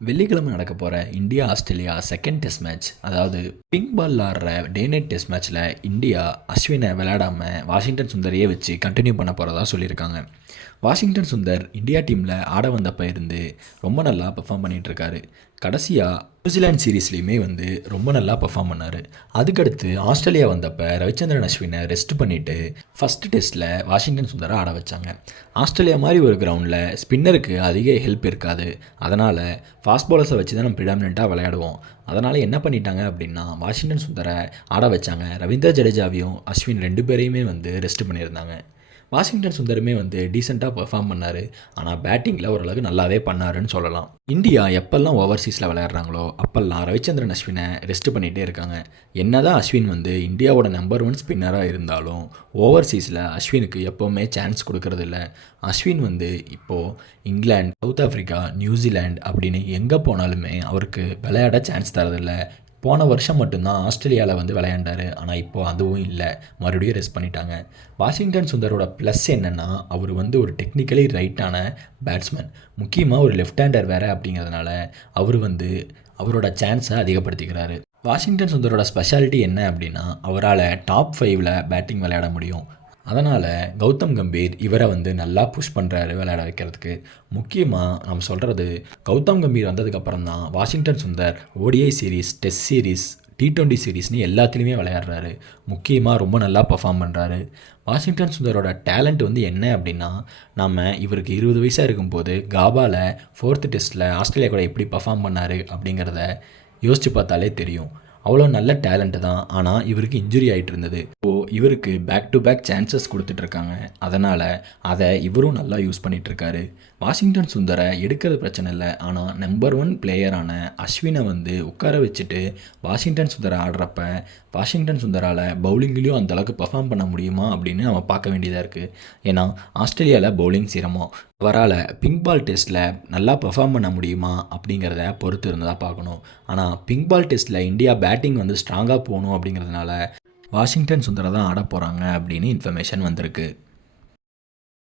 வெள்ளிக்கிழமை நடக்க போகிற India Australia second test match அதாவது பிங்க் பால் ஆடுற டே நைட் டெஸ்ட் மேட்ச்சில் இந்தியா அஸ்வினை விளையாடாமல் வாஷிங்டன் சுந்தரையே வச்சு கண்டினியூ பண்ண போகிறதா சொல்லியிருக்காங்க. வாஷிங்டன் சுந்தர் இந்தியா டீமில் ஆட வந்தப்போ இருந்து ரொம்ப நல்லா பெர்ஃபார்ம் பண்ணிகிட்ருக்காரு கடைசியாக நியூசிலாந்து சீரீஸ்லேயுமே வந்து ரொம்ப நல்லா பர்ஃபார்ம் பண்ணார். அதுக்கடுத்து ஆஸ்திரேலியா வந்தப்போ ரவிச்சந்திரன் அஸ்வினை ரெஸ்ட் பண்ணிவிட்டு ஃபஸ்ட்டு டெஸ்ட்டில் வாஷிங்டன் சுந்தரை ஆட வச்சாங்க. ஆஸ்திரேலியா மாதிரி ஒரு கிரவுண்டில் ஸ்பின்னருக்கு அதிக ஹெல்ப் இருக்காது. அதனால் ஃபாஸ்ட் பாலர்ஸை வச்சு தான் நம்ம ப்ரிடாமினண்ட்டாக விளையாடுவோம். அதனால் என்ன பண்ணிட்டாங்க அப்படின்னா வாஷிங்டன் சுந்தரை ஆட வச்சாங்க. ரவீந்திர ஜடேஜாவையும் அஸ்வின் ரெண்டு பேரையுமே வந்து ரெஸ்ட் பண்ணியிருந்தாங்க. வாஷிங்டன் சுந்தருமே வந்து டீசெண்டாக பெர்ஃபார்ம் பண்ணார். ஆனால் பேட்டிங்கில் ஓரளவுக்கு நல்லாவே பண்ணாருன்னு சொல்லலாம். இந்தியா எப்பெல்லாம் ஓவர்சீஸில் விளையாடுறாங்களோ அப்போல்லாம் ரவிச்சந்திரன் அஸ்வினை ரெஸ்ட் பண்ணிகிட்டே இருக்காங்க. என்னதான் அஸ்வின் வந்து இந்தியாவோட நம்பர் ஒன் ஸ்பின்னராக இருந்தாலும் ஓவர்சீஸில் அஸ்வினுக்கு எப்போவுமே சான்ஸ் கொடுக்கறதில்ல. அஸ்வின் வந்து இப்போது இங்கிலாந்து சவுத் ஆஃப்ரிக்கா நியூசிலாந்து அப்படின்னு எங்கே போனாலுமே அவருக்கு விளையாட சான்ஸ் தரதில்லை. போன வருஷம் மட்டும்தான் ஆஸ்திரேலியாவில் வந்து விளையாண்டார். ஆனால் இப்போ அதுவும் இல்லை. மறுபடியும் ரெஸ்ட் பண்ணிட்டாங்க. வாஷிங்டன் சுந்தரோட ப்ளஸ் என்னென்னா அவர் வந்து ஒரு டெக்னிக்கலி ரைட்டான பேட்ஸ்மேன் முக்கியமாக ஒரு லெஃப்ட் ஹேண்டர் வேறு அப்படிங்கிறதுனால அவர் வந்து அவரோட சான்ஸை அதிகப்படுத்திக்கிறாரு. வாஷிங்டன் சுந்தரோட ஸ்பெஷாலிட்டி என்ன அப்படின்னா அவரால் டாப் ஃபைவ்ல பேட்டிங் விளையாட முடியும். அதனால் கௌதம் கம்பீர் இவரை வந்து நல்லா புஷ் பண்ணுறாரு விளையாட வைக்கிறதுக்கு. முக்கியமாக நம்ம சொல்கிறது கௌதம் கம்பீர் வந்ததுக்கப்புறம் தான் Washington Sundar ODI series test series T twenty சீரீஸ்னு எல்லாத்துலேயுமே விளையாடுறாரு. முக்கியமாக ரொம்ப நல்லா பர்ஃபார்ம் பண்ணுறாரு வாஷிங்டன் சுந்தரோட டேலண்ட் வந்து என்ன அப்படின்னா நம்ம இவருக்கு இருபது வயசாக இருக்கும்போது காபாவில் ஃபோர்த்து டெஸ்ட்டில் ஆஸ்திரேலியா கூட எப்படி பர்ஃபார்ம் பண்ணார் அப்படிங்கிறத யோசித்து பார்த்தாலே தெரியும். அவ்வளோ நல்ல டேலண்ட்டு தான். ஆனால் இவருக்கு இன்ஜுரி ஆகிட்டு இருந்தது. இப்போது இவருக்கு பேக் டு பேக் சான்சஸ் கொடுத்துட்ருக்காங்க. அதனால் அதை இவரும் நல்லா யூஸ் பண்ணிகிட்ருக்காரு வாஷிங்டன் சுந்தரை எடுக்கிறது பிரச்சனை இல்லை. ஆனால் நம்பர் ஒன் பிளேயரான அஸ்வினை வந்து உட்கார வச்சுட்டு வாஷிங்டன் சுந்தரை ஆடுறப்ப வாஷிங்டன் சுந்தரால் பவுலிங்லேயும் அந்தளவுக்கு பர்ஃபார்ம் பண்ண முடியுமா அப்படின்னு நம்ம பார்க்க வேண்டியதாக இருக்குது ஏன்னா ஆஸ்திரேலியாவில் பவுலிங் சிரமம். அவரால் பிங்க் பால் டெஸ்ட்டில் நல்லா பெர்ஃபார்ம் பண்ண முடியுமா அப்படிங்கிறத பொறுத்து இருந்ததாக பார்க்கணும். ஆனால் பிங்க் பால் டெஸ்ட்டில் இந்தியா பேட்டிங் வந்து ஸ்ட்ராங்காக போகணும் அப்படிங்கிறதுனால வாஷிங்டன் சுந்தரை தான் ஆட போகிறாங்க அப்படின்னு இன்ஃபர்மேஷன் வந்திருக்கு.